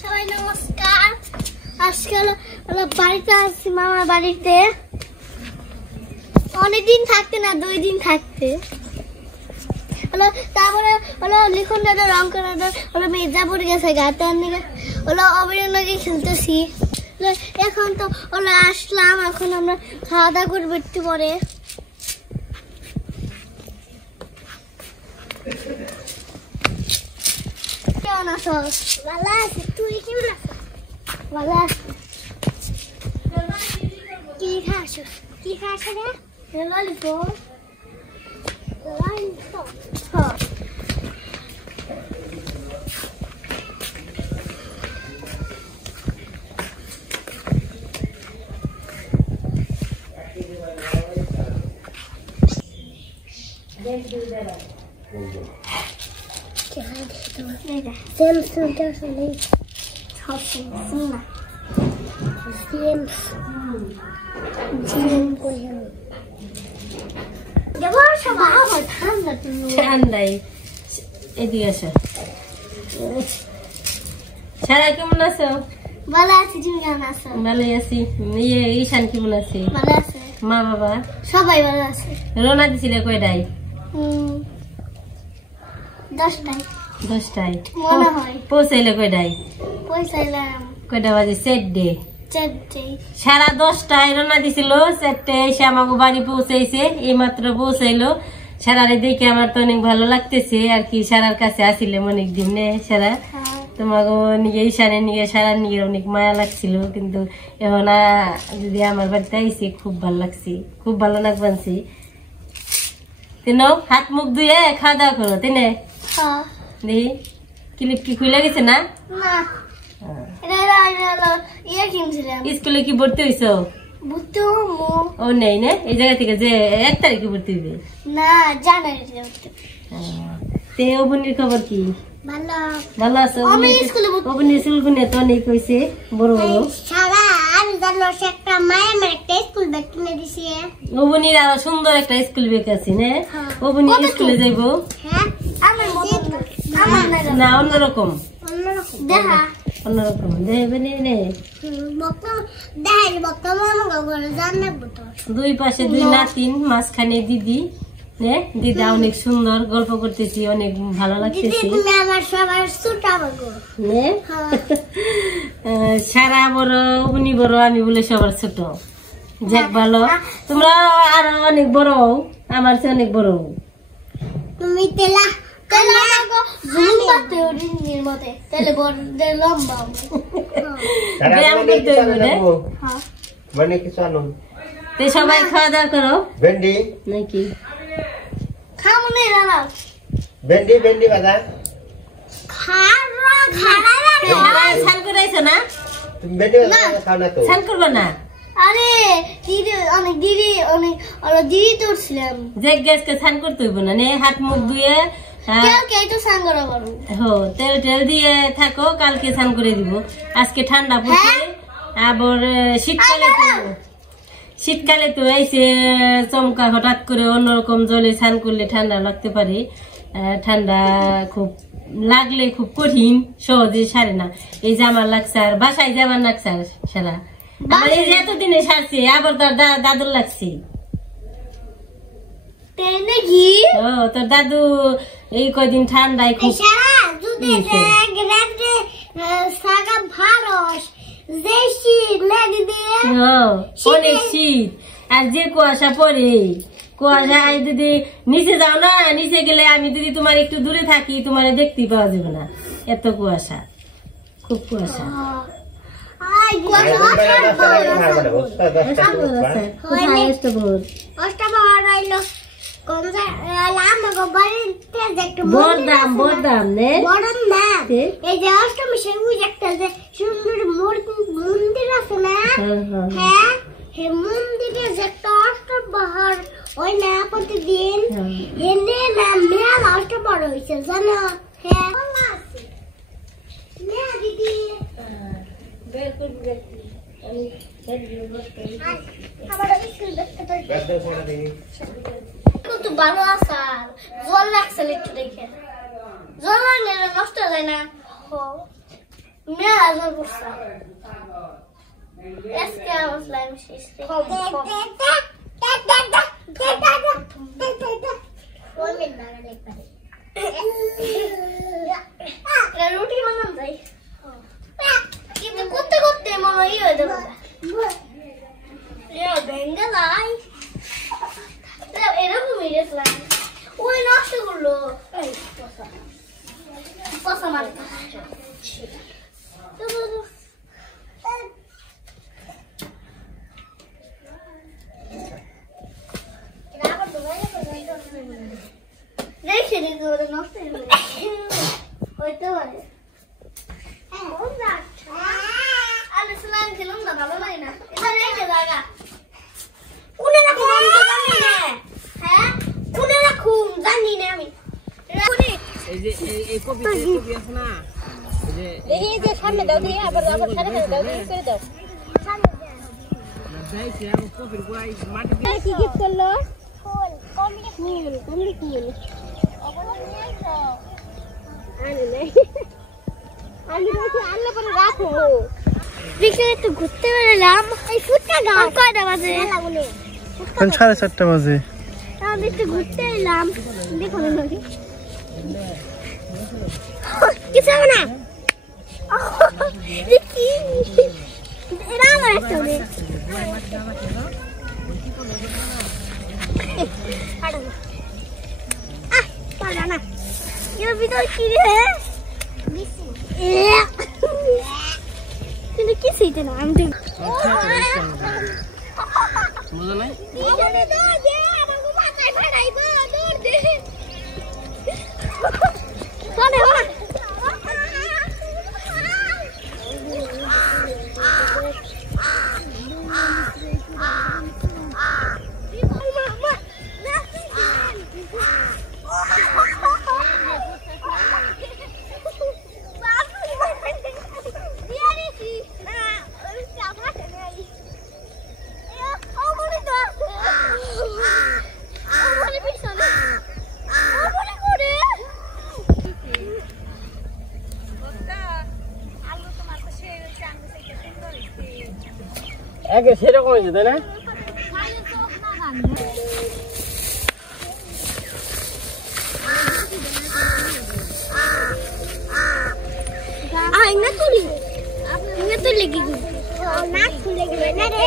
সবাই নমস্কার। আজকে বাড়িতে আসছি, মামার বাড়িতে। অনেকদিন থাকতে না, 2 দিন থাকতে। তারপরে লিখন দাদা রং করে মেজা পড়ে গেছে গাতে, অবিরঙ্গে খেলতেছি। এখন তো আসলাম, এখন আমরা খাওয়া দাওয়া করবো একটু পরে। কেমন আছো? ভালো আছি। তুই কেমন আছো? ভালো আছি। কি খাস রে? ললিপপ। ঠান্ডাই এদিকে আসো। সারা কেমন আছো? ভালো আছি। তুমি কেমন আছো? ভালোই আছি। ঈশান কেমন আছে? ভালো আছে। মা বাবা সবাই ভালো আছে। রওনা দিছিলে কয়টায়? 10টায়। 10টায় মনে হয়। পৌঁছাইলে কয়টায়? পৌঁছাইলাম কয়টা বাজে? 4টায়। সারা 10টায় রওনা দিছিল, 4টায় এসে আমাকে বাড়ি পৌঁছাইছে। এই মাত্র পৌঁছাইলো। সারারে দেখে আমার তো অনেক ভালো লাগতেছে আর কি। সারার কাছে আসিলাম অনেকদিন নে সারা, তোমাকে নিয়ে ঈশানের নিয়ে সারার নিয়ে অনেক মায়া লাগছিল। কিন্তু এখন যদি আমার বাড়িতে আইসি খুব ভালো লাগছে, খুব ভালো লাগবানছি। তেনো হাত মুখ ধুয়ে খাওয়া দাওয়া করো তেনে। দেখি ক্লিপ কি খুলে গেছে না? স্কুলে কি ভর্তি হইছ? ও নেই না, এই জায়গা থেকে যে 1 তারিখে ভর্তি হইবে না, জানুয়ারিতে। তে অবনির খবর কি? ভালো। ভালো আছো? অবনির স্কুল তো অনেক হয়েছে, বড় বড়। অবনির আরো সুন্দর একটা স্কুল ব্যাগ আছে না? অবনি স্কুলে যাইব না? অন্যরকম অন্যরকম দেখবে নে। 2 পাশে 2 নাতিন, মাঝখানে দিদি। দিদা অনেক সুন্দর গল্প করতেছি, অনেক ভালো লাগতেছে। সারা বড়, অবনি বড়, আমি বলে সবার ছোট। যাক ভালো, তোমরা আরো অনেক বড়, আমার চেয়ে অনেক বড়। তুমি সবাই খাওয়া দাওয়া করো। ভেন্ডি নাকি খাবো না? ভেন্ডি ভেন্ডি বাজা স্নান করাইছো না? তুমি ভেন্ডি বাজা খাও না তো? স্নান করবো না? আরে দিদি তোরছিলাম যে গ্যাসকে স্নান করতে হইব না, হাত মুখ ধুয়ে তেল টেল দিয়ে থাকো, কালকে স্নান করে দিব। আজকে ঠান্ডা পড়ছে, আবার শীতকালে তো এসে চমকা হঠাৎ করে অন্যরকম জলে স্নান করলে ঠান্ডা লাগতে পারে। ঠান্ডা খুব লাগলে খুব কঠিন, সহজে সারে না। এই যে আমার লাগছে, আর বাসায় যাবার লাগছে সারা, আমার এই যে এতদিনে সারছে, আবার তোর দাদুর লাগছে। তোর দাদু এই কয়দিন ঠান্ডায় খুব অনেক শীত, আর যে কুয়াশা পরে, কুয়াশা যদি নিচে যাও না, নিচে গেলে আমি যদি তোমার একটু দূরে থাকি, তোমার দেখতেই পাওয়া যাবে না, এত কুয়াশা, খুব কুয়াশা। বরদাম এই যে অষ্টমী একটা যে সুন্দর মন্দির আছে না, হ্যাঁ মন্দিরে যে একটা অষ্টপ্রহর ওই না প্রতিদিন এনে না মেলা অষ্টপ্রহর হয়েছে জানো। হ্যাঁ দিদি কত ভালো আছে জল লাগছে একটু দেখে জল লাগলে নষ্ট যায় না মেলা জল পড়ছে আজকে আমার স্লাইম শেষ রুটি বানান যাই কিন্তু করতে করতে মনে ইয়ে হয়ে যাবে ভেঙ্গে লাই এরকমই গেছিলাম ওই নষ্ট করলো পচা মার রেখে দিতে ওরা নষ্ট হইতে পারে আলু স্লাইম খেলাম না ভালো লাগে না এটা রেখে জায়গা কোনে রাখুন আমি তো জানি না হ্যাঁ কোনে রাখুন জানি না আমি এই যে এই কপি আছে না এই যে সামনে দাও দিয়ে আবার সামনে দাও দিয়ে করে দাও যাইছে আমি কপির গোড়ায় মাটি কি গিফট করলো ফুল কমলি ফুল অবলা নিয়ে যাও আনে নাই আমি বলছি আনলে পরে রাখো বিকেলে একটু ঘুরতে বেরোলাম এই ফুটটা গাছ কয়টা বাজে এখন 4:30 বাজে আমি একটু ঘুরতে এলাম দেখো না কিছু হবে না দেখি এরা আমার একটা হবে পারা না এর ভিতর কি রে কিন্তু কিছুই তো না আমি মজা নাই আগে সেরকম হয়েছে তাই না না তুলি না তুলি কি না খুলে গেলে না রে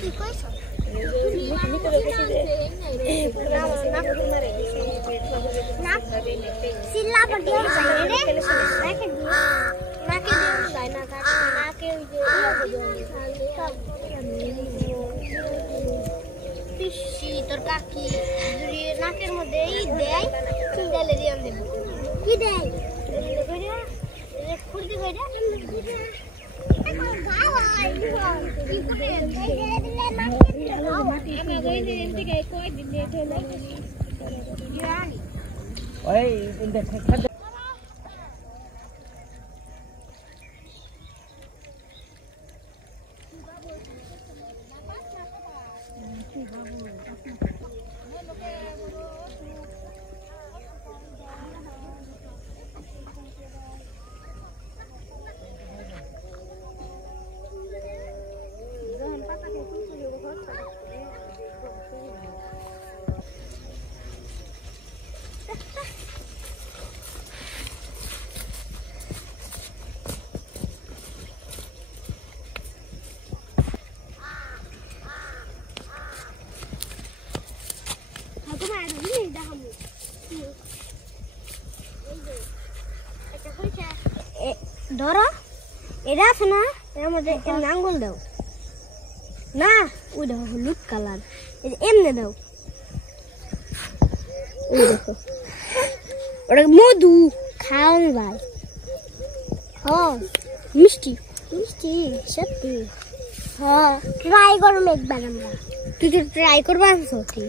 কি কইছ না সিল্লা পর দিয়ে যায় রে নাকে নাকে যায় না নাকে পিসি তোর কাকি যদি নাকের মধ্যে দেয় চুলদালে দিয়ে দেব কি দেয় খুঁড়তে কইরা এখন গাও হয় কি করে দিলে নাকে গাও আমি কই দিন থেকে কই দিন লেট হলো জানি ওই দেখ ধরো এটা আছে না এর মধ্যে আঙ্গুল দাও না ওই দেখো হলুদ কালার এমনি দাও ওই দেখো ওটা মধু খাওয়ান ভাই হ্যাঁ মিষ্টি মিষ্টি সত্যি হ্যাঁ ট্রাই করো একবার আমরা তুই তো ট্রাই করবা সত্যি